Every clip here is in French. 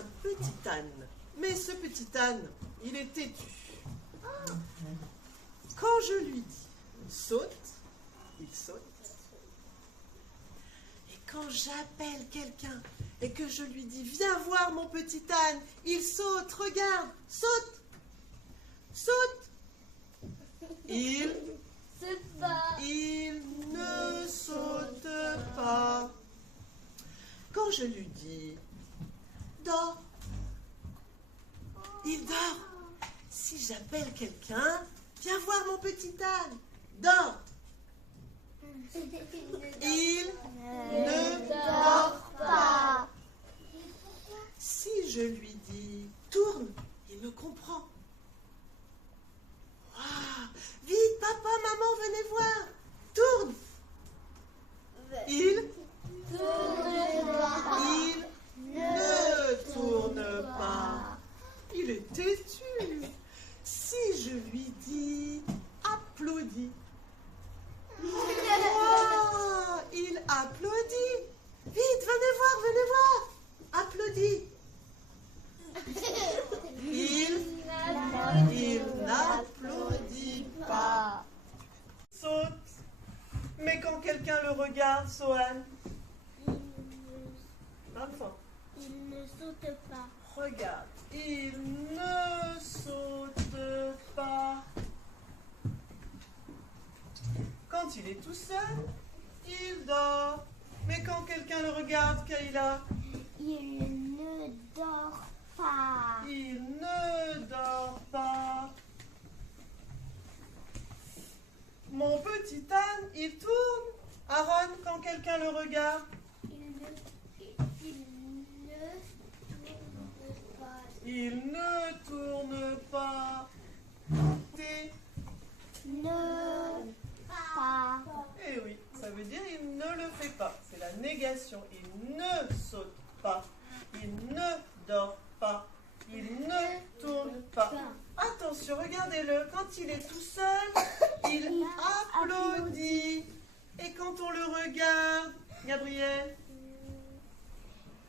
un petit âne. Mais ce petit âne, il est têtu. Quand je lui dis saute, il saute. Et quand j'appelle quelqu'un et que je lui dis viens voir mon petit âne, il saute, regarde, saute, saute. Il ne saute pas. Quand je lui dis dors, il dort. Si j'appelle quelqu'un, viens voir mon petit âne, dors. Il ne dort pas. Si je lui dis tourne, il me comprend. Waouh, vite, papa, maman, venez voir. Tourne. Il ne tourne pas. Il est têtu. Si je lui dis applaudis, wow, il applaudit. Vite, venez voir. Applaudis. Il n'applaudit pas. Saute. Mais quand quelqu'un le regarde, Sohan, enfin, il ne saute pas. Regarde, il ne saute pas. Quand il est tout seul, il dort. Mais quand quelqu'un le regarde, Kayla, il ne dort pas. Il ne dort pas. Mon petit âne, il tourne. Aaron, quand quelqu'un le regarde, il ne tourne pas. T. Ne pas. Eh oui, ça veut dire il ne le fait pas. C'est la négation. Il ne saute pas. Il ne dort pas. Il ne tourne pas. Attention, regardez-le. Quand il est tout seul, il applaudit. Et quand on le regarde, Gabriel,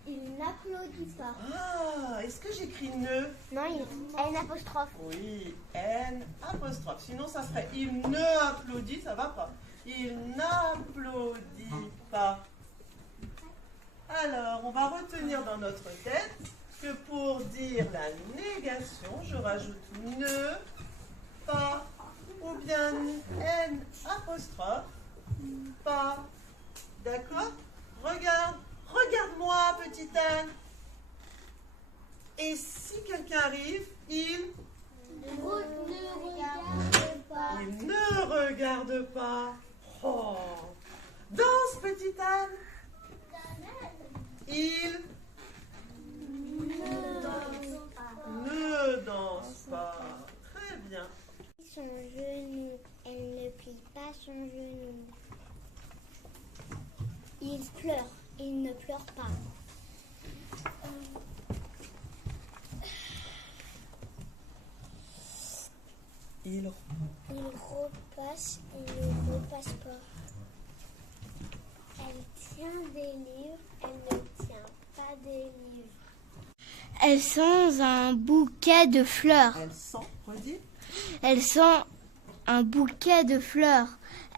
il n'applaudit pas. ah, est-ce que j'écris ne? Non, N apostrophe. Oui, N apostrophe. Sinon, ça ferait il ne applaudit, ça va pas. Il n'applaudit pas. Alors, on va retenir dans notre tête que pour dire la négation, je rajoute ne, pas, ou bien N apostrophe, pas. D'accord? Regarde-moi, petit âne. Et si quelqu'un arrive, il Ne regarde pas. Il ne regarde pas. Oh. Danse, petit âne. Il ne danse pas. Très bien. Son genou, elle ne plie pas son genou. Il pleure, il ne pleure pas. Il repasse, il ne repasse pas. Elle tient des livres, elle ne tient pas des livres. Elle sent un bouquet de fleurs. Elle sent, redis. Elle sent un bouquet de fleurs.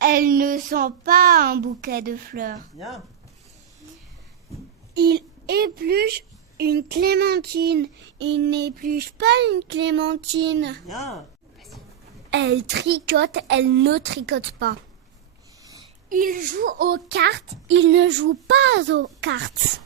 Elle ne sent pas un bouquet de fleurs. Bien. Il épluche une clémentine. Il n'épluche pas une clémentine. Bien. Elle tricote, elle ne tricote pas. Il joue aux cartes, il ne joue pas aux cartes.